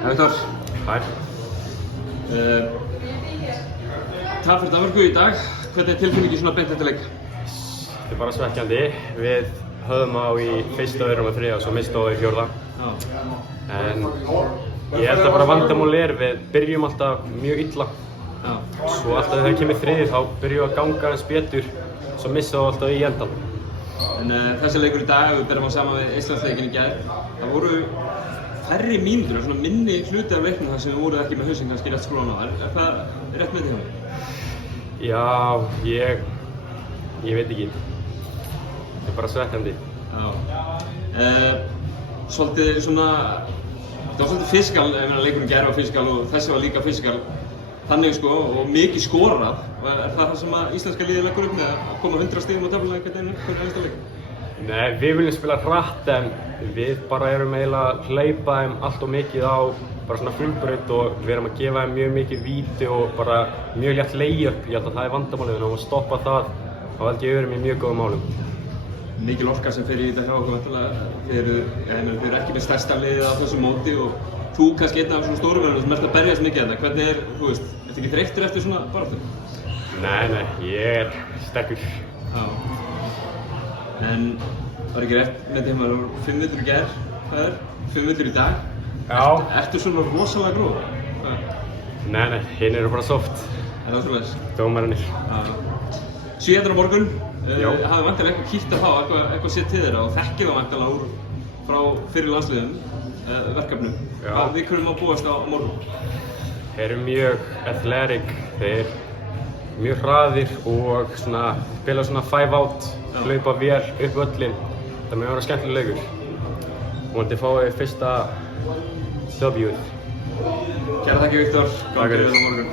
Viktor. Hæ. Tap fyrir Danmörku í dag. Hvernig er tilfinningin svona beint eftir leik? Þetta er bara svekkjandi. Við höfðum á í fyrsta, öðrum og þriðja og svo mistum á í fjórða. En ég held að bara vandamál við byrjum alltaf mjög illa. Svo alltaf þegar það kemur þriðji þá byrjum við að ganga eins betur, svo missum við alltaf í endan. En þessi leikur í dag, við berum á saman við Íslandsleikin í gær. Það voru færri mínútur, svona minni hluti af leiknum þar sem við voruð ekki með hausinn kannski rétt skrólan á. Er það rétt með því? Já, ég veit ekki. Þetta er bara svekkjandi. Svolítið svona, það var svolítið fysikal, leikurinn gær var fysikal og þessi var líka fysikal. Þannig sko, og mikið skorað. Er það sem að íslenska liðið leggur upp með að koma 100 stigum á töfluna hvernig einasta leik? Nei, við viljum spila hratt en við bara erum eiginlega að hleypa þeim allt og mikið á bara svona fullbraut og við erum að gefa þeim mjög mikið víti og bara mjög létt lay-up. Ég held að það er vandamálið og að stoppa það, þá held ég að við erum í mjög góðum málum. Mikil orka sem fer í þetta hjá okkur, þið eru ekki með stærsta liðið á þessu móti og þú kannski einn af svona stórum verðum sem ert að berjast mikið þetta. Hvernig er, þú veist, ertu ekki þreyttur eftir svona baráttu? Nei, ég er sterkur. En var ekki rétt með því að maður var 5 vikur í gær, hvað er? 5 vikur í dag? Já. Ertu svona rosalega gróf? Nei, hinn eru bara soft. Er það svoleiðis? Dómararnir. 7. á morgun, hafði væntanlega eitthvað kýrt að fá, eitthvað séð til þeirra og þekkir það væntanlega frá fyrir landsliðum, verkefnum. Við kunum á búast á morgun. Þeir eru mjög athletic, þeir mjög hraðir og svona, spila svona 5-out, hlaupa vel upp völlinn. Það mun vera skemmtilegur leikur. Vonandi fáum við fyrsta W-ið. Kæra þakki Viktor, gangi vel á morgun.